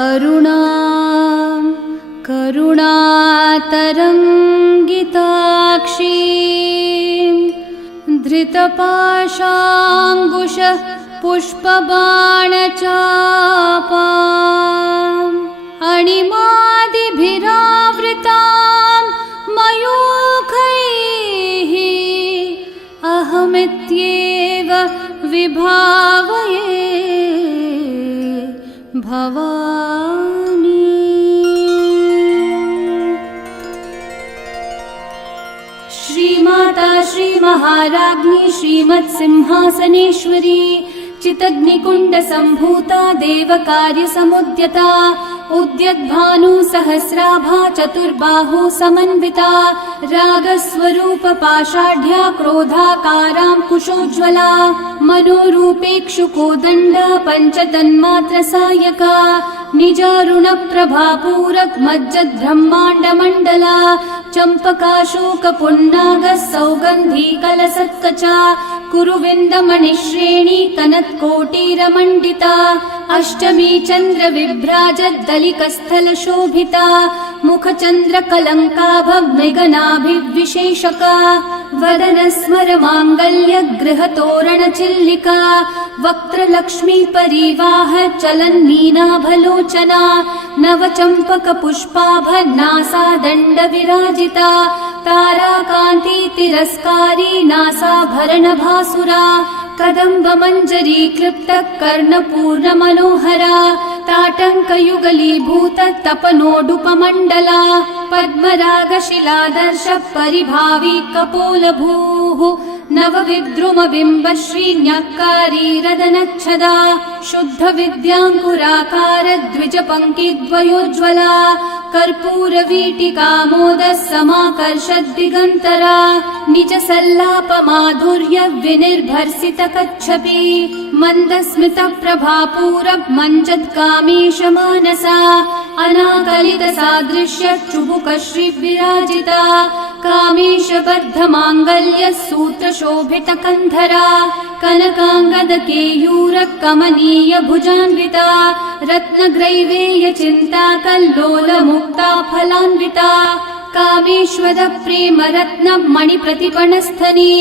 अरुणां करुणातरङ्गिताक्षीं धृतपाशाङ्कुशः पुष्पबाणचापाम् अणिमादिभिरावृतां मयूखैः अहमित्येव विभावये भवानी। श्रीमाता श्रीमहाराज्ञी श्रीमत्सिंहासनेश्वरी चितग्निकुण्डसम्भूता देवकार्यसमुद्यता उद्यद्भानु सहस्राभा चतुर्बाहु समन्विता रागस्वरूपपाषाढ्या क्रोधाकाराङ्कुशोज्ज्वला मनोरूपेक्षुकोदण्ड पञ्चतन्मात्रसायका निजारुणप्रभापूरकमज्जद्ब्रह्माण्डमण्डला चम्पकाशोकपुन्नागः सौगन्धीकलसत्कचा कुरुविन्दमणिश्रेणी कनत्कोटीरमण्डिता अष्टमी चन्द्रविभ्राजद्दलिकस्थलशोभिता मुखचन्द्रकलङ्काभमृगनाभिविशेषका वदनस्मरमाङ्गल्यगृहतोरणचिल्लिका वक्त्रलक्ष्मीपरिवाह चलन्मीनाभलोचना नवचम्पकपुष्पाभनासादण्डविराजिता ताराकान्तितिरस्कारी नासाभरणभासुरा कदम्बमञ्जरी क्लृप्तः कर्णपूर्णमनोहरा ताटङ्कयुगलीभूततपनोडुपमण्डला पद्मरागशिलादर्श परिभावी कपोलभूः नवविद्रुमबिम्बश्रीन्यक्कारी रदनच्छदा शुद्धविद्याङ्कुराकार द्विजपङ्क्तिद्वयोज्ज्वला कर्पूरवीटिकामोदः समाकर्षद्दिगन्तरा निजसल्लापमाधुर्य विनिर्भर्सितकच्छपि मन्दस्मितप्रभापूरमञ्जत्कामेशमानसा अनाकलितसादृश्य चुबुकश्रीविराजिता कामेशबद्धमाङ्गल्यः सूत्रशोभितकन्धरा कनकाङ्गदकेयूरकमनीय भुजान्विता रत्नग्रैवेयचिन्ताकल्लोलमुक्ता फलान्विता कामेश्वरप्रेमरत्नमणिप्रतिपणस्थनी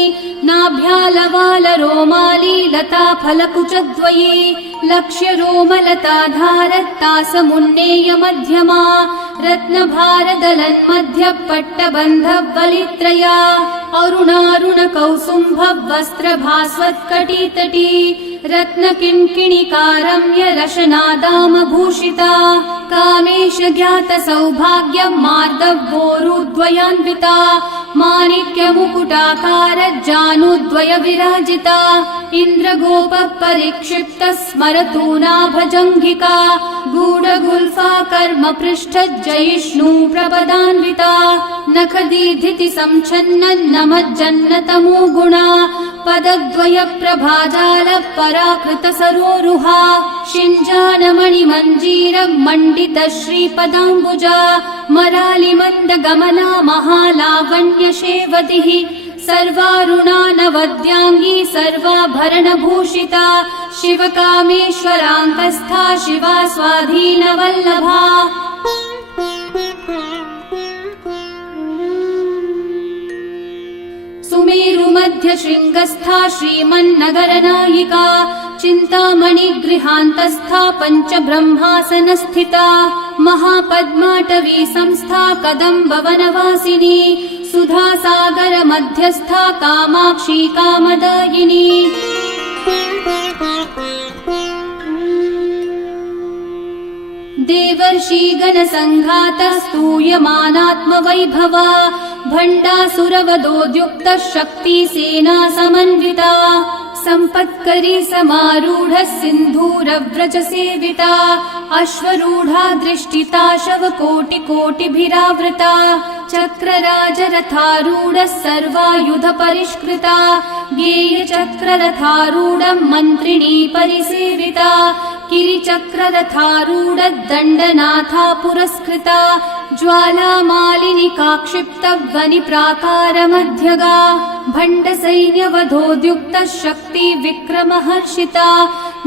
नाभ्यालवालरोमाली लताफलकुचद्वयी लक्ष्यरोमलताधारत्तासमुन्नेयमध्यमा रत्नभारदलन्मध्यपट्टबन्धवलित्रया अरुणारुणकौसुम्भवस्त्रभास्वत्कटितटी रत्नकिङ्किणिकारम्य रशनादामभूषिता कामेशज्ञातसौभाग्यमार्दवोरुद्वयान्विता माणिक्यमुकुटाकारज्जानुद्वयविराजिता इन्द्रगोपपरिक्षिप्तः स्मरतूनाभजङ्घिका गूढगुल्फा कर्मपृष्ठज्जयिष्णु प्रपदान्विता नखदीधितिसंच्छन्नन्नमज्जन्नतमो गुणा पदद्वयप्रभाजाल पराकृतसरोरुहा शिञ्जानमणिमञ्जीरमण्डितश्रीपदाम्बुजा मरालिमन्दगमना महालावण्यशेवतिः सर्वारुणानवद्याङ्गी सर्वाभरणभूषिता शिवकामेश्वराङ्कस्था शिवा स्वाधीनवल्लभा सुमेरुमध्यशृङ्गस्था श्रीमन्नगरनायिका चिन्तामणिगृहान्तस्था पञ्चब्रह्मासनस्थिता महापद्माटवी संस्था कदम्बवनवासिनी सुधासागरमध्यस्था कामाक्षी कामदायिनी देवर्षिगणसङ्घातस्तूयमानात्मवैभवा भण्डासुरवधोद्युक्तः शक्तिसेना समन्विता सम्पत्करी समारूढः सिन्धूरव्रज सेविता अश्वरूढा दृष्टिता शवकोटिकोटिभिरावृता चक्रराजरथारूढः सर्वायुध परिष्कृता गेयचक्ररथारूढं मन्त्रिणी परिसेविता किरिचक्ररथारूढदण्डनाथा पुरस्कृता ज्वालामालिनिकाक्षिप्तवनिप्राकारमध्यगा भण्डसैन्यवधोद्युक्तः शक्तिविक्रमहर्षिता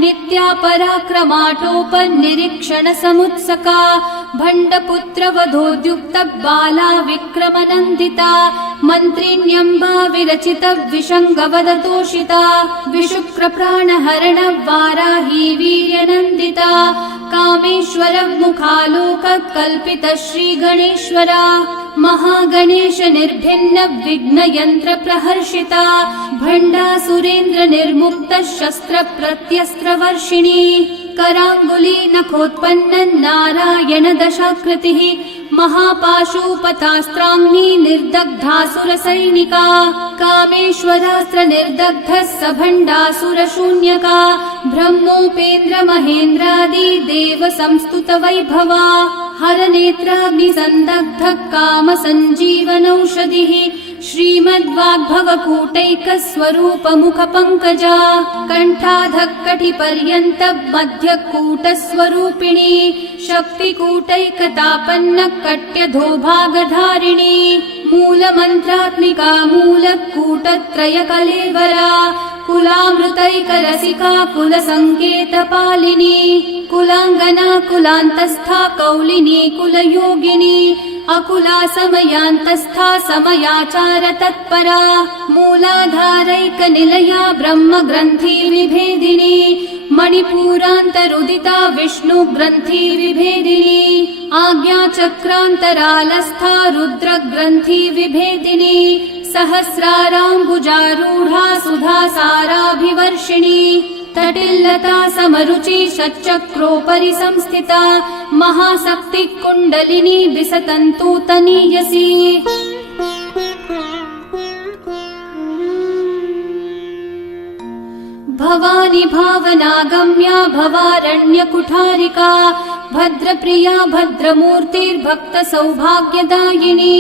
नित्या पराक्रमाटोपनिरीक्षणसमुत्सका भण्डपुत्रवधोद्युक्तबाला विक्रमनन्दिता मन्त्रिण्यम्बा विरचितविषङ्गवदतोषिता विशुक्रप्राणहरणवाराही वीर्यनन्दिता कामेश्वरमुखालोककल्पितः श्रीगणेश्वरा महागणेश निर्भिन्न विघ्नयन्त्र प्रहर्षिता भण्डासुरेन्द्र निर्मुक्त शस्त्र प्रत्यस्त्रवर्षिणी कराङ्गुली नखोत्पन्न नारायण दशाकृतिः महापाशुपतास्त्राग्नि निर्दग्धासुरसैनिका कामेश्वरास्त्र निर्दग्धः स भण्डासुरशून्यका ब्रह्मोपेन्द्र महेन्द्रादि देव संस्तुत वैभवा हरनेत्राग्निसन्दग्धः काम सञ्जीवनौषधिः श्रीमद्वाग्भवकूटैकस्वरूपमुखपङ्कजा कण्ठाधक्कटिपर्यन्त मध्यकूटस्वरूपिणी शक्तिकूटैकतापन्न कट्यधोभागधारिणी मूलमन्त्रात्मिका मूलकूटत्रयकलेवरा कुलामृतैकरसिका कुलसङ्केतपालिनी कुलाङ्गना कुलान्तस्था कौलिनी कुलयोगिनी अकुला समयान्तस्था समयाचार तत्परा मूलाधारैकनिलया ब्रह्मग्रन्थि विभेदिनी मणिपूरान्तरुदिता विष्णुग्रन्थि विभेदिनी आज्ञाचक्रान्तरालस्था रुद्रग्रन्थि विभेदिनी सहस्राराम्बुजारूढा सुधासाराभिवर्षिणी तटिल्लता समरुचि षट्चक्रोपरि संस्थिता महाशक्ति कुण्डलिनी विसतन्तूतनीयसी भवानी भावनागम्या भवारण्यकुठारिका भद्रप्रिया भद्रमूर्तिर्भक्तसौभाग्यदायिनी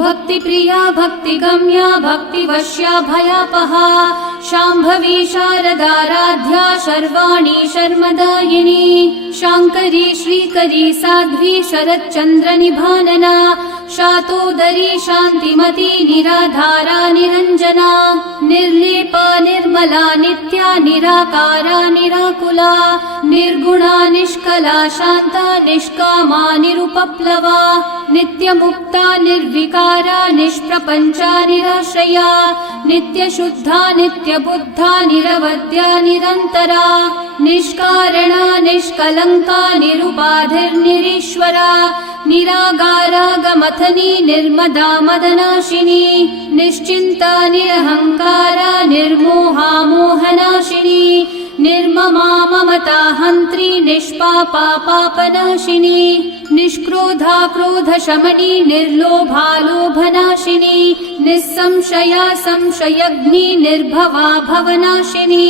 भक्तिप्रिया भक्तिगम्या भक्तिवश्या भयापहा शाम्भवी शारदाराध्या शर्वाणी शर्मदायिनी शाङ्करी श्रीकरी साध्वी शरच्चन्द्रनिभानना शातोदरी शान्तिमती निराधारा निरञ्जना निर्लेपा निर्मला नित्या निराकारा निराकुला निर्गुणा निष्कला शान्ता निष्कामा निरुपप्लवा नित्यमुक्ता निर्विकारा निष्प्रपञ्चा निराश्रया नित्यशुद्धा नित्यबुद्धा निरवद्या निरन्तरा निष्कारणा निष्कलङ्का निरुपाधिर्निरीश्वरा निरागारागमथनी निर्मदा मदनाशिनी निश्चिन्ता निरहङ्कारा निर्मोहा मोहनाशिनी निर्ममा ममता हन्त्री निष्पापा पापनाशिनी निष्क्रोधा क्रोधशमनी निर्लोभा लोभनाशिनी निस्संशया संशयग्नि निर्भवा भवनाशिनी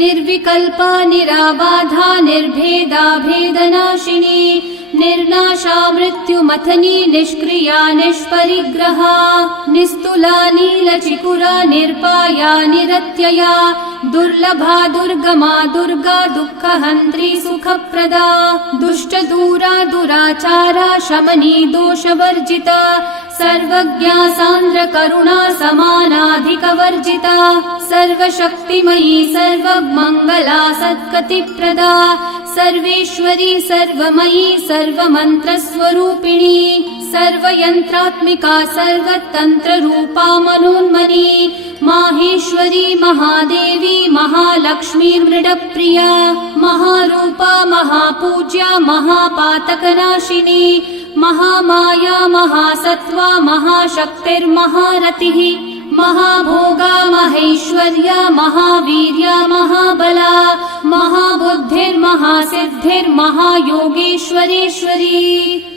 निर्विकल्पा निराबाधा निर्भेदा भेदनाशिनी निर्नाशा मृत्युमथनी निष्क्रिया निष्परिग्रहा निस्तुला नीलचिकुरा निर्पाया निरत्यया दुर्लभा दुर्गमा दुर्गा दुःखहन्त्री सुखप्रदा दुष्टदूरा दुराचारा शमनी दोषवर्जिता सर्वज्ञा सान्द्र करुणा समानाधिकवर्जिता सर्वशक्तिमयी सर्वमङ्गला सद्गतिप्रदा सर्वेश्वरी सर्वमयी सर्वमन्त्रस्वरूपिणी सर्वयन्त्रात्मिका सर्वतन्त्ररूपा मनोन्मनी माहेश्वरी महादेवी महालक्ष्मी मृडप्रिया महारूपा महापूज्या महापातकनाशिनी महामाया महासत्त्वा महाशक्तिर्महारतिः महाभोगा महेश्वर्या महावीर्या महाबला महाबुद्धिर्महासिद्धिर्महायोगेश्वरेश्वरी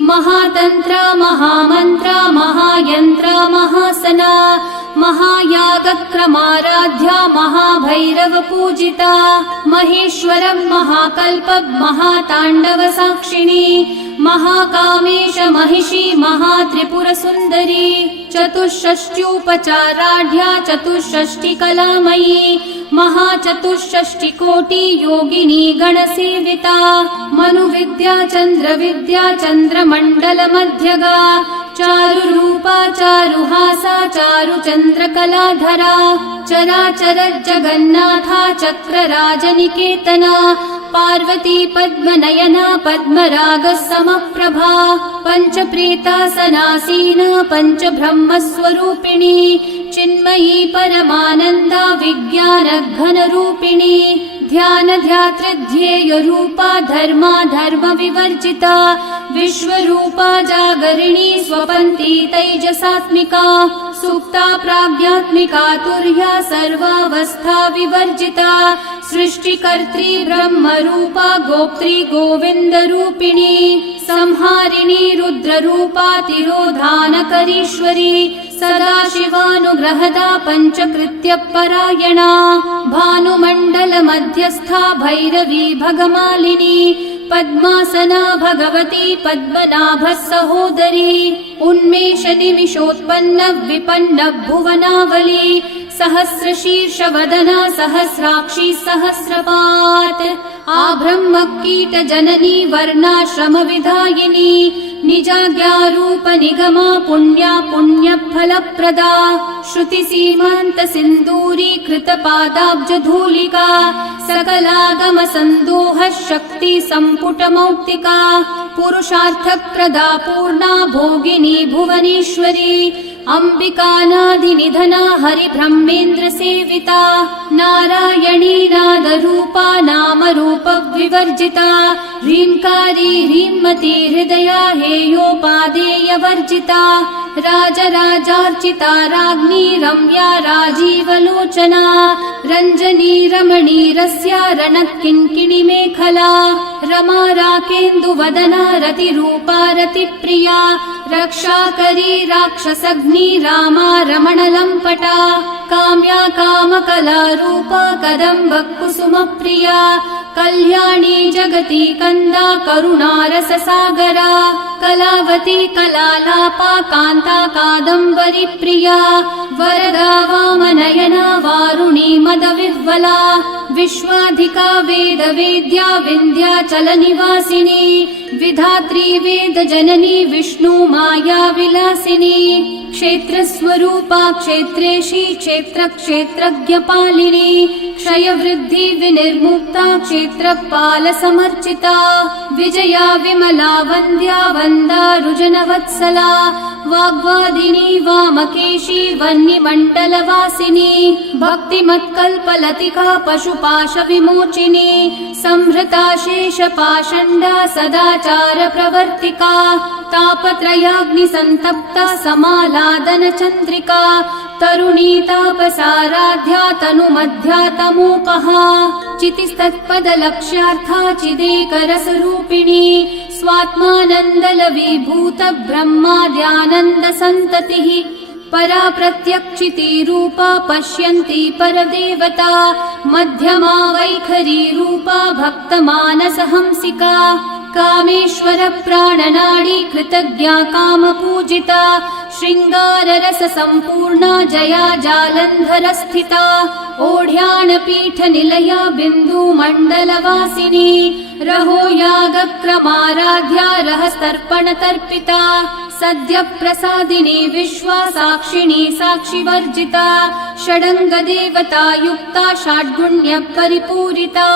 महातन्त्रा महामन्त्रा महायन्त्रा महासना महायागक्रमाराध्या महाभै भैरव पूजिता महेश्वरं महाकल्प महाताण्डव साक्षिणी महाकामेश महिषी महात्रिपुरसुन्दरी चतुष्षष्ट्युपचाराढ्या चतुष्षष्टिकलामयी महाचतुष्षष्टिकोटि योगिनी गणसेविता मनुविद्या चन्द्रविद्या चन्द्रमण्डलमध्यगा चारुरूपा चारुहासा चारुचन्द्रकलाधरा चराचर जगन्नाथा चक्रराजनिकेतना पार्वती पद्मनयना पद्मरागसमप्रभा पञ्चप्रेतासनासीना पञ्चब्रह्मस्वरूपिणी चिन्मयी परमानन्दा विज्ञानघनरूपिणी ध्यानध्यातृध्येयरूपा धर्मा धर्मविवर्जिता विश्वरूपा जागरिणी स्वपन्ती तैजसात्मिका सुप्ता प्राज्ञात्मिका तुर्या सर्वावस्था विवर्जिता सृष्टिकर्त्री ब्रह्मरूपा गोप्त्री गोविन्दरूपिणी संहारिणी रुद्ररूपा तिरोधानकरीश्वरी सदाशिवानुग्रहदा पञ्चकृत्यपरायणा भानुमण्डलमध्यस्था भैरवी भगमालिनी पद्मासना भगवती पद्मनाभः सहोदरी उन्मेषनिमिषोत्पन्न विपन्न भुवनावली सहस्रशीर्षवदना सहस्राक्षी सहस्रपात् आब्रह्मकीटजननी वर्णाश्रमविधायिनी निजाज्ञारूप निगमा पुण्या पुण्यफलप्रदा श्रुतिसीमान्तसिन्दूरी कृतपादाब्जधूलिका सकलागमसन्दोह शक्ति सम्पुटमौक्तिका पुरुषार्थप्रदा पूर्णा भोगिनी भुवनेश्वरी अम्बिकानादिनिधना हरिब्रह्मेन्द्र सेविता नारायणी नादरूपा नामरूप विवर्जिता ह्रींकारी ह्रीमती हृदया हेयोपादेयवर्जिता राजराजार्चिता राज्ञी रम्या राजीवलोचना रञ्जनी रमणी रस्या रणकिङ्किणी मेखला रमा राकेन्दुवदना रतिरूपा रतिप्रिया रक्षाकरी राक्षसग्नी रामा रमणलम्पटा काम्या कामकलारूपा कदम्बकुसुमप्रिया कल्याणी जगती कन्दा करुणारससागरा कलावती कलालापा कान्ता कादम्बरी प्रिया वरदा वामनयना वारुणी मदविह्वला विश्वाधिका वेदवेद्या विन्ध्याचलनिवासिनी विधात्री वेदजननी विष्णु माया विलासिनी क्षेत्रस्वरूपा क्षेत्रेशी क्षेत्रक्षेत्रज्ञपालिनी क्षयवृद्धि विनिर्मुक्ता क्षेत्रपालसमर्चिता विजया विमला वन्द्या वन्दारुजनवत्सला वाग्वादिनी वामकेशी वह्निमण्डलवासिनी भक्तिमत्कल्पलतिका पशुपाशविमोचिनी संहृता शेषपाषण्डा सदाचारप्रवर्तिका तापत्रयाग्निसन्तप्ता समालादनचन्द्रिका तरुणी तापसाराध्या तनुमध्या तमोपहा चितिस्तत्पदलक्ष्यार्था चिदेकरसरूपिणी स्वात्मानन्दलवीभूत ब्रह्माद्यानन्दसन्ततिः परा प्रत्यक्षितिरूपा पश्यन्ती परदेवता मध्यमा वैखरी रूपा भक्तमानसहंसिका कामेश्वर प्राणनाडी कृतज्ञा कामपूजिता शृङ्गाररस सम्पूर्णा जया जालन्धरस्थिता ओढ्यानपीठनिलया बिन्दुमण्डलवासिनी रहो यागक्रमाराध्या रहस्तर्पणतर्पिता सद्यप्रसादिनी विश्वासाक्षिणी साक्षिवर्जिता षडङ्गदेवता युक्ता षड्गुण्यपरिपूरिता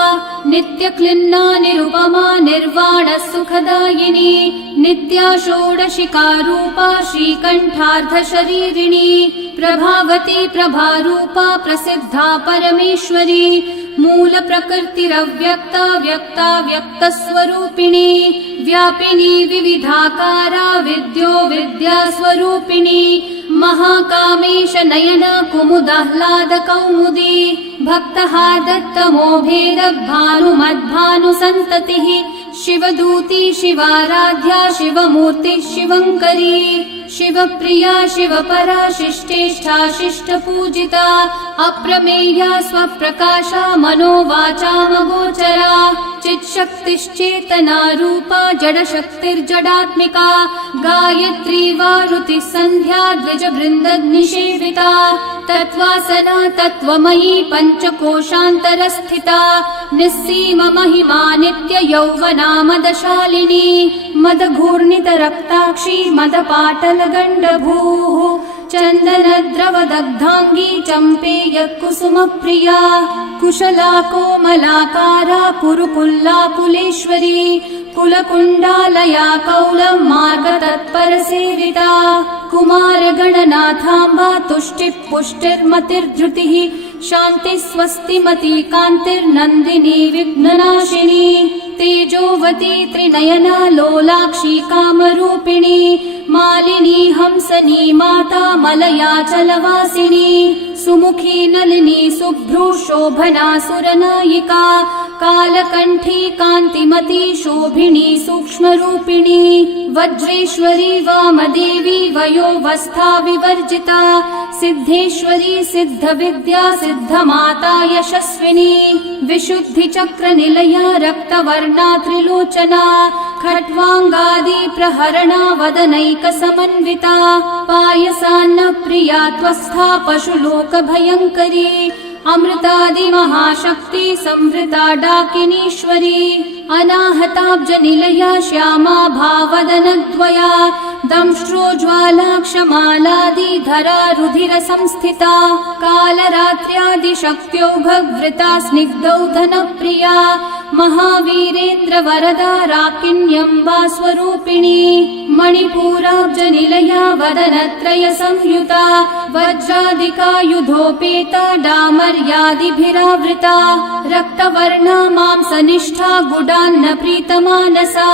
नित्यक्लिन्ना निरुपमा निर्वाणसुखदायिनी नित्या षोडशिकारूपा श्रीकण्ठार्धशरीरिणी प्रभावती प्रभारूपा प्रसिद्धा परमेश्वरी मूलप्रकृतिरव्यक्ता व्यक्ता व्यक्तस्वरूपिणी व्यापिनी विविधाकारा विद्यो विद्यास्वरूपिणी महाकामेश नयना कुमुदाह्लाद कौमुदी भक्तहार्दत्तमोभेद भानुमद्भानुसन्ततिः शिवदूती शिवाराध्या शिवमूर्ति शिवङ्करी शिवप्रिया शिवपरा शिष्टेष्ठा शिष्टपूजिता अप्रमेया स्वप्रकाशा मनोवाचामगोचरा चित्शक्तिश्चेतना रूपा जडशक्तिर्जडात्मिका गायत्री वारुतिः सन्ध्या द्विजवृन्दनिषेविता तत्त्वासना तत्त्वमयी पञ्चकोशान्तरस्थिता निस्सीम महिमा नित्ययौवना मदशालिनी मदघूर्णितरक्ताक्षी मदपाटलगण्डभूः चन्दनद्रवदग्धाङ्गी चम्पेयकुसुमप्रिया कुशला कोमलाकारा कुरुकुल्लाकुलेश्वरी कुलकुण्डालया कौलमार्गतत्परसेविता कुमारगणनाथाम्बा तुष्टिः पुष्टिर्मतिर्धृतिः शान्तिः स्वस्तिमती कान्तिर्नन्दिनी विघ्ननाशिनी तेजोवती त्रिनयना लोलाक्षी कामरूपिणी मालिनी हंसनी माता मलया चलवासिनी सुमुखी नलिनी सुभ्रू शोभना सुरनायिका कालकण्ठी कान्तिमती शोभिनी सूक्ष्मरूपिणी वज्रेश्वरी वामदेवी वयोवस्था विवर्जिता सिद्धेश्वरी सिद्धविद्या सिद्धमाता यशस्विनी विशुद्धिचक्रनिलया रक्तवर्णा त्रिलोचना खट्वाङ्गादि प्रहरणा वदनैकसमन्विता पायसान्नप्रिया त्वस्था पशुलोकभयङ्करी अमृतादिमहाशक्ति संवृता डाकिनीश्वरी अनाहताब्जनिलया श्यामा भावदनद्वया दंष्ट्रोज्ज्वालाक्षमालादिधरा रुधिरसंस्थिता कालरात्र्यादिशक्त्योघवृता स्निग्धौधनप्रिया महावीरेन्द्रवरदा राकिन्यम्बा स्वरूपिणी मणिपूराब्जनिलया वदनत्रयसंयुता वज्रादिकायुधोपेता डामर्यादिभिरावृता रक्तवर्णा मांसनिष्ठा गुडान्नप्रीतमानसा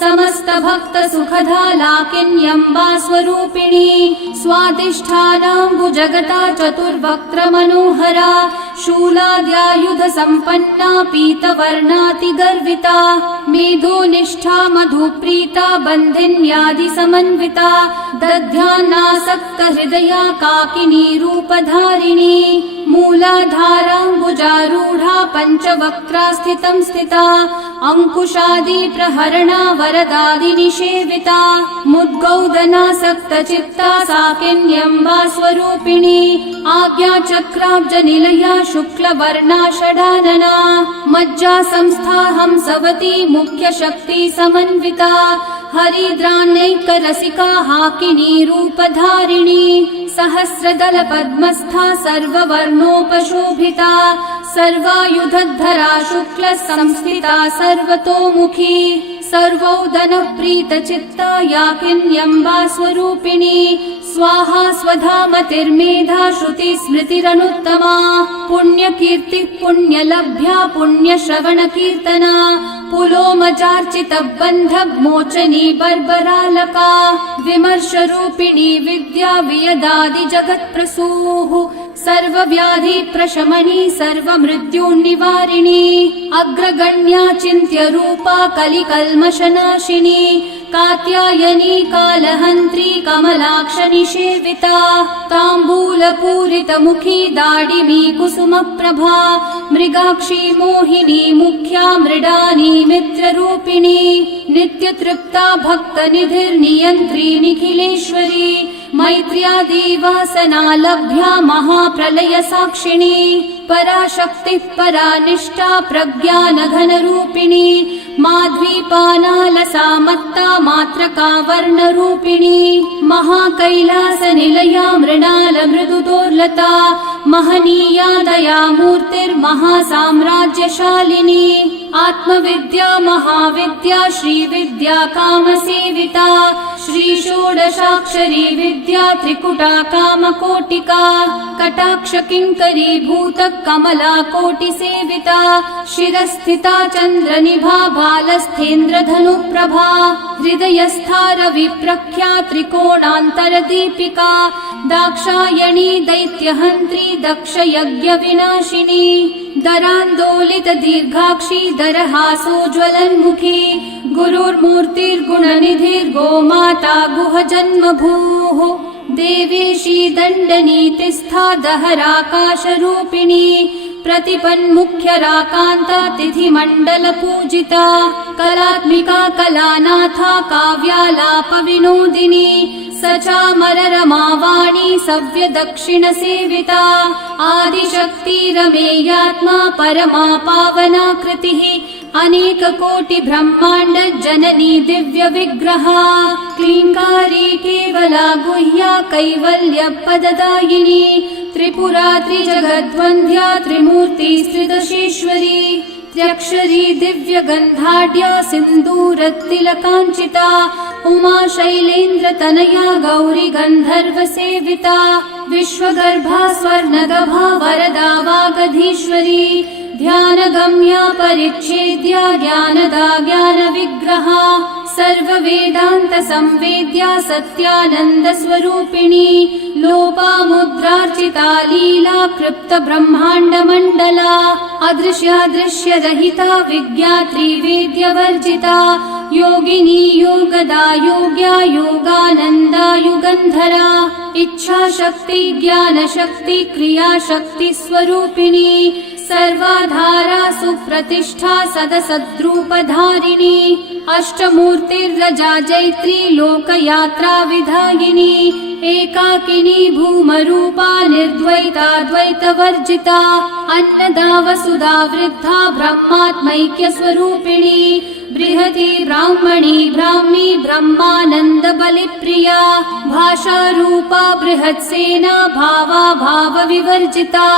समस्तभक्तसुखदा लाकिन्यम्बा स्वरूपिणी स्वादिष्ठानाम्बुजगता चतुर्वक्त्रमनोहरा शूलाद्यायुधसम्पन्ना पीतवर्णातिगर्विता मेधोनिष्ठा मधुप्रीता बन्धिन्यादिसमन्विता दध्यान्नासक्तहृदया काकिनी रूपधारिणी मूलाधाराम्बुजारूढा पञ्चवक्त्रा स्थितं स्थिता अंकुशादि प्रहरणा वरदादिनिषेविता मुद्गौदनासक्तचित्ता साकिन्यम्बा स्वरूपिणी आज्ञाचक्राब्जनिलया शुक्लवर्णा षडानना मज्जा संस्था हंसवती मुख्यशक्ति समन्विता हरिद्रान्नैकरसिका हाकिनी रूपधारिणी सहस्रदल पद्मस्था सर्ववर्णोपशोभिता सर्वायुधधरा शुक्ल संस्थिता सर्वतोमुखी सर्वौदनप्रीतचित्ता याकिन्यम्बा स्वरूपिणी स्वाहा स्वधामतिर्मेधा श्रुतिस्मृतिरनुत्तमा पुण्यकीर्तिः पुण्यलभ्या पुण्यश्रवणकीर्तना पुलोमजार्चितबन्धमोचनी बर्बरालका विमर्शरूपिणी विद्या वियदादिजगत्प्रसूः सर्वव्याधि प्रशमनी सर्वमृत्युनिवारिणी अग्रगण्या चिन्त्यरूपा कलिकल्मषनाशिनी कात्यायनी कालहन्त्री कमलाक्षनिषेविता ताम्बूलपूरितमुखी दाडिमी कुसुमप्रभा मृगाक्षी मोहिनी मुख्या मृडानी मित्ररूपिणी नित्यतृप्ता भक्तनिधिर्नियन्त्री निखिलेश्वरी मैत्र्यादिवासना लभ्या महाप्रलय साक्षिणी पराशक्तिः परानिष्ठा प्रज्ञानघनरूपिणी माध्वीपानालसा मत्ता मात्रका वर्णरूपिणी महाकैलासनिलया मृणालमृदुदोर्लता महनीया दयामूर्तिर्महासाम्राज्यशालिनी आत्मविद्या महाविद्या श्रीविद्या कामसेविता श्रीषोडशाक्षरी विद्या त्रिकुटा कामकोटिका कटाक्षकिङ्करी भूत कमला कोटिसेविता शिरस्थिता चन्द्रनिभा बालस्थेन्द्रधनुप्रभा हृदयस्था रविप्रख्या त्रिकोणान्तरदीपिका दाक्षायणी दैत्यहन्त्री दक्षयज्ञविनाशिनी दरान्दोलित दीर्घाक्षी दरहासोज्ज्वलन्मुखी गुरुर्मूर्तिर्गुणनिधिर्गोमाता गुहजन्मभूः देवेशी दण्डनीतिस्था दहराकाशरूपिणी प्रतिपन्मुख्यराकान्ता तिथिमण्डलपूजिता कलात्मिका कलानाथा काव्यालापविनोदिनी सचामररमावाणी सव्यदक्षिणसेविता आदिशक्तिरमेयात्मा परमा पावना कृतिः अनेककोटि ब्रह्माण्ड जननी दिव्य विग्रहा क्लीङ्कारी केवला गुह्या कैवल्यपददायिनी त्रिपुरा त्रिजगद्वन्द्या त्रिमूर्ति त्रिदशेश्वरी त्र्यक्षरी दिव्यगन्धाढ्या सिन्दूरतिलकाञ्चिता उमा शैलेन्द्रतनया गौरी गन्धर्वसेविता विश्वगर्भा स्वर्णगभा वरदा वागधीश्वरी ध्यानगम्या परिच्छेद्या ज्ञानदा ज्ञानविग्रहा सर्ववेदान्तसंवेद्या सत्यानन्दस्वरूपिणी लोपामुद्रार्चिता लीला क्लृप्तब्रह्माण्डमण्डला अदृश्यादृश्यरहिता विज्ञात्री वेद्यवर्जिता योगिनी योगदा योग्या योगानन्दा युगन्धरा इच्छाशक्ति ज्ञानशक्ति क्रियाशक्ति स्वरूपिणी सर्वाधारा सुप्रतिष्ठा सदसद्रूपधारिणी अष्टमूर्तिर्रजा जैत्री लोकयात्रा विधायिनी एकाकिनी भूमरूपा निर्द्वैता द्वैतवर्जिता अन्नदा वसुधा वृद्धा ब्रह्मात्मैक्यस्वरूपिणी बृहती ब्राह्मणी ब्राह्मी ब्रह्मानन्द बलिप्रिया भाषारूपा बृहत्सेना भावा भाव विवर्जिता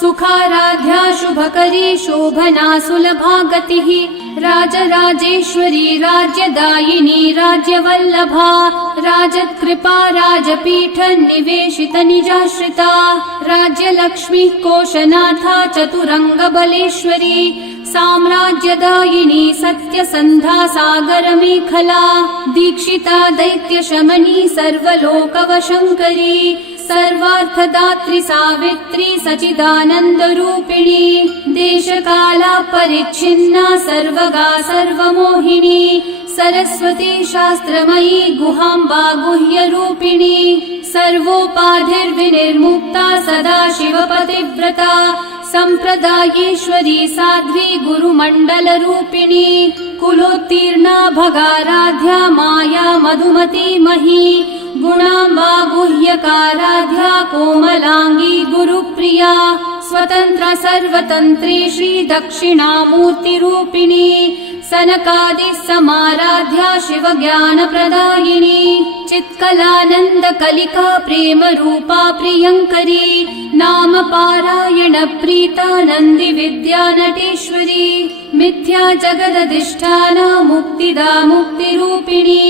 सुखाराध्या शुभकरी शोभना सुलभा गतिः राजराजेश्वरी राज्यदायिनी राज्यवल्लभा राजत्कृपा राजपीठ निवेशित निजाश्रिता राज्यलक्ष्मी कोशनाथा चतुरङ्गबलेश्वरी साम्राज्यदायिनी सत्यसन्धा सागरमेखला दीक्षिता दैत्यशमनी सर्वलोकवशङ्करी सर्वार्थदात्री सावित्री सचिदानन्दरूपिणी देशकाला परिच्छिन्ना सर्वगा सर्वमोहिनी सरस्वती शास्त्रमयी गुहाम्बा गुह्यरूपिणी सर्वोपाधिर्विनिर्मुक्ता सदा शिवपतिव्रता सम्प्रदायेश्वरी साध्वी गुरुमण्डलरूपिणी कुलोत्तीर्णा भगाराध्या माया मधुमती मही गुणाम्बा गुह्यकाराध्या कोमलांगी गुरुप्रिया स्वतन्त्र सर्वतन्त्री श्री दक्षिणामूर्तिरूपिणी सनकादि समाराध्या शिव ज्ञानप्रदायिनी चित्कलानन्द कलिका प्रेम रूपा प्रियङ्करी नाम पारायण प्रीता नन्दी विद्या नटेश्वरी मिथ्या जगदधिष्ठाना मुक्तिदा मुक्तिरूपिणी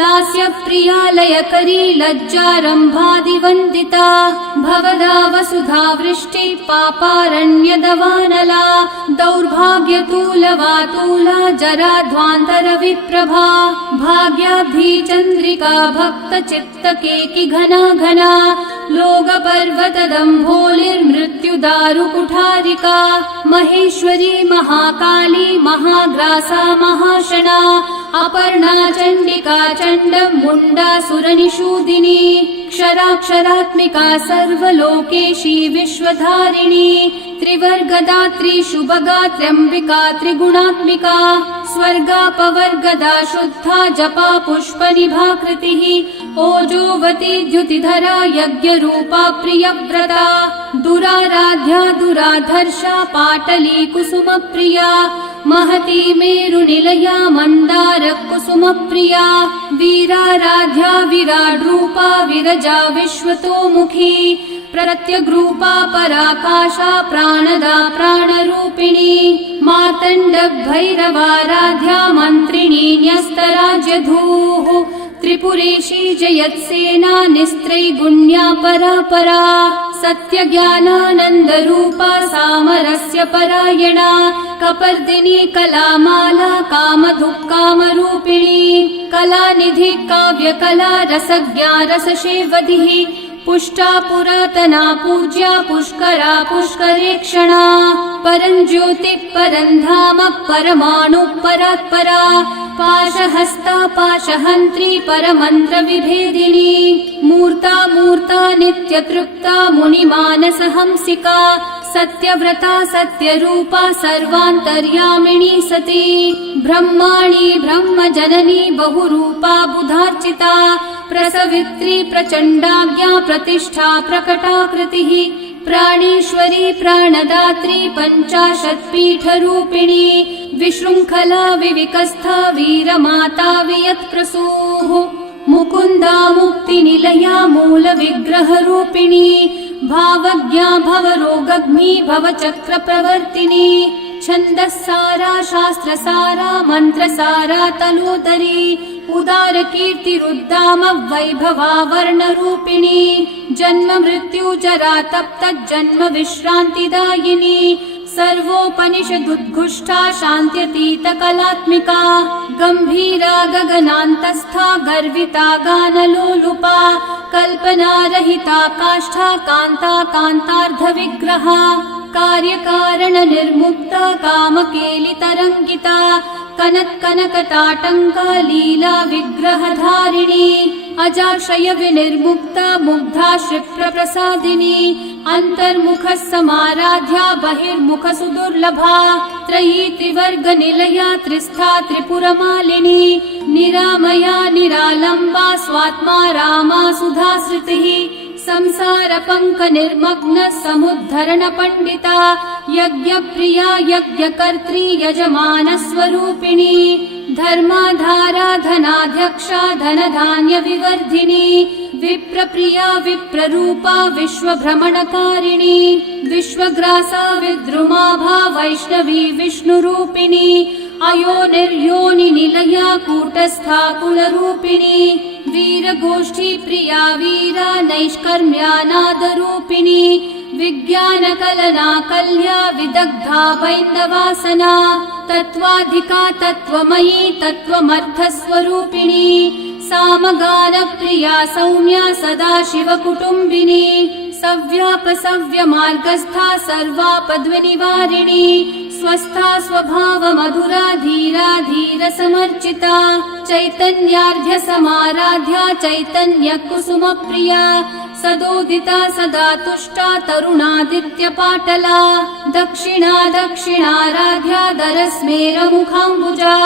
लास्य प्रिया लयकरी लज्जारम्भादिवन्दिता भवदा वसुधा वृष्टि पापारण्यदवानला दौर्भाग्यतूलवातूला जराध्वान्तर विप्रभा भाग्याब्धी चन्द्रिका भक्त चित्तकेकि घना घना लोकपर्वतदम्भोलिर्मृत्युदारुकुठारिका महेश्वरी महाकाली महाग्रासा महाशना अपर्णा चण्डिका चण्डमुण्डा सुरनिषूदिनी क्षराक्षरात्मिका सर्वलोकेशी विश्वधारिणी त्रिवर्गदात्री शुभगात्र्यम्बिका त्रिगुणात्मिका स्वर्गापवर्गदा शुद्धा जपा पुष्पनिभाकृतिः ओजोवती द्युतिधरा यज्ञरूपा प्रियव्रता दुराराध्या दुराधर्षा पाटली कुसुमप्रिया महती मेरुनिलया मन्दार कुसुमप्रिया वीराराध्या विराड्रूपा विरजा विश्वतोमुखी प्रत्यग्रूपा पराकाशा प्राणदा प्राणरूपिणी मार्तण्ड भैरवाराध्या मन्त्रिणी न्यस्तराज्यधूः त्रिपुरेशी जयत्सेना निस्त्रैगुण्या परापरा सत्यज्ञानानन्दरूपा सामरस्य परायणा कपर्दिनी कलामाला कामधुक्कामरूपिणी कलानिधि काव्यकला रसज्ञा रसशेवधिः पुष्टा पुरातना पूज्या पुष्करा पुष्करेक्षणा परं ज्योतिः परं धाम परमाणु परात्परा पाशहस्ता पाशहन्त्री परमन्त्र विभेदिनी मूर्ता मूर्ता नित्यतृप्ता मुनिमानसहंसिका सत्यव्रता सत्यरूपा सर्वान्तर्यामिणी सती ब्रह्माणी ब्रह्मजननी बहुरूपा बुधार्चिता प्रसवित्री प्रचण्डाज्ञा प्रतिष्ठा प्रकटाकृतिः प्राणेश्वरी प्राणदात्री पञ्चाशत्पीठरूपिणी विशृङ्खला विविकस्था वीरमाता वियत्प्रसूः मुकुन्दा मुक्तिनिलया मूलविग्रहरूपिणी भावज्ञा भवरोगग्नी भवचक्रप्रवर्तिनी छन्दस्सारा शास्त्रसारा मन्त्रसारा तनूदरी उदारकीर्तिरुद्दाम वैभवा वर्णरूपिणी जन्म मृत्यु जरा तप्तज्जन्म विश्रान्तिदायिनी सर्वोपनिषदुद्घुष्टा शान्त्यतीतकलात्मिका गम्भीरा गगनान्तस्था गर्विता गानलोलुपा कल्पनारहिता काष्ठा कान्ता कान्तार्धविग्रहा कार्यकारणनिर्मुक्ता कामकेलितरङ्गिता कनत्कनकताटङ्का लीला विग्रहधारिणी अजाक्षय विनिर्मुक्ता मुग्धा क्षिप्रप्रसादिनी अन्तर्मुखः समाराध्या बहिर्मुख सुदुर्लभा त्रयी त्रिवर्गनिलया त्रिस्था त्रिपुरमालिनी निरामया निरालम्बा स्वात्मा रामा सुधाश्रुतिः संसारपङ्क निर्मग्न समुद्धरण पण्डिता यज्ञप्रिया यज्ञकर्त्री यजमानस्वरूपिणी धर्माधारा धनाध्यक्षा धनधान्य विवर्धिनी विप्रप्रिया विप्ररूपा विश्वभ्रमणकारिणी विश्वग्रासा विद्रुमाभा वैष्णवी विष्णुरूपिणी अयोनिर्योनिनिलया कूटस्था कुलरूपिणी वीरगोष्ठी प्रिया वीरा नैष्कर्म्यानादरूपिणी विज्ञानकलना कल्या विदग्धा वैन्दवासना तत्त्वाधिका तत्त्वमयी तत्त्वमर्थस्वरूपिणी सामगानप्रिया सौम्या सदाशिवकुटुम्बिनी सव्यापसव्यमार्गस्था सर्वापद्विनिवारिणी स्वस्था स्वभावमधुरा धीरा धीरसमर्चिता चैतन्यार्घ्य समाराध्या चैतन्यकुसुमप्रिया सदोदिता सदा तुष्टा तरुणादित्यपाटला दक्षिणा दक्षिणाराध्या दरस्मेरमुखाम्बुजा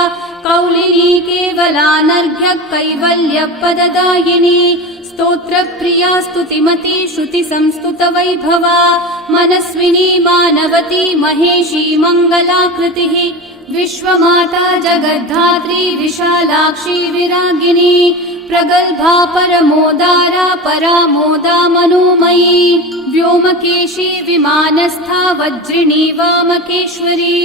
कौलिनी केवलानर्घ्य कैवल्यपददायिनी स्तोत्रप्रिया स्तुतिमती श्रुतिसंस्तुतवैभवा मनस्विनी मानवती महेशी मङ्गलाकृतिः विश्वमाता जगद्धात्री विशालाक्षी विरागिनी प्रगल्भा परमोदारा परामोदा मनोमयी व्योमकेशी विमानस्था वज्रिणी वामकेश्वरी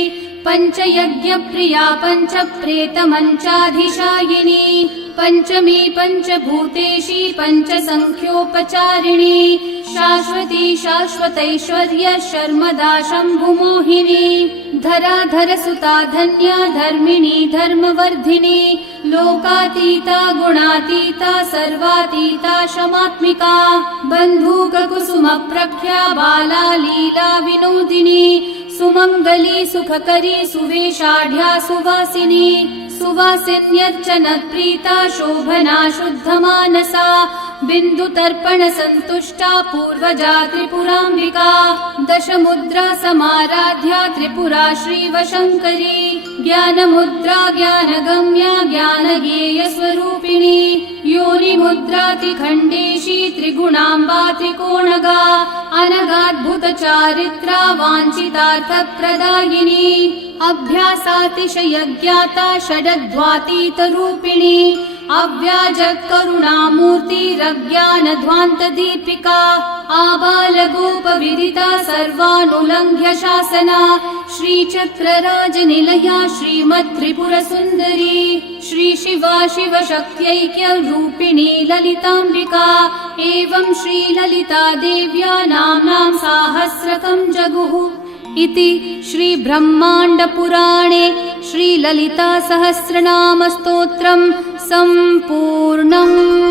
पञ्चयज्ञप्रिया पञ्चप्रेतमञ्चाधिशायिनी पञ्चमी पञ्चभूतेशी पञ्चसङ्ख्योपचारिणी शाश्वती शाश्वतैश्वर्य शर्मदा शम्भुमोहिनी धराधरसुता धन्या धर्मिणी धर्मवर्धिनी लोकातीता गुणातीता सर्वातीता शमात्मिका बन्धूककुसुमप्रख्या बाला लीला विनोदिनी सुमङ्गली सुखकरी सुवेशाढ्या सुवासिनी सुवासिन्यर्चनप्रीता शोभना शुद्धमानसा बिन्दुतर्पण सन्तुष्टा पूर्वजा त्रिपुराम्बिका दशमुद्रा समाराध्या त्रिपुरा श्रीवशङ्करी ज्ञानमुद्रा ज्ञानगम्या ज्ञानगेयस्वरूपिणी योनिमुद्रातिखण्डेशी त्रिगुणाम्बा त्रिकोणगा अनगाद्भुतचारित्रा वाञ्छितार्थप्रदायिनी अभ्यासातिशयज्ञाता षडध्वातीतरूपिणी अव्याजकरुणामूर्तिरज्ञानध्वान्तदीपिका आबालगोपविदिता सर्वानुलङ्घ्य शासना श्रीचक्रराजनिलया श्रीमत्त्रिपुरसुन्दरी श्रीशिवा शिवशक्त्यैक्यरूपिणी ललिताम्बिका एवं श्रीललिता देव्या नाम्नां साहस्रकं जगुः इति श्रीब्रह्माण्डपुराणे श्रीललितासहस्रनामस्तोत्रं सम्पूर्णम्।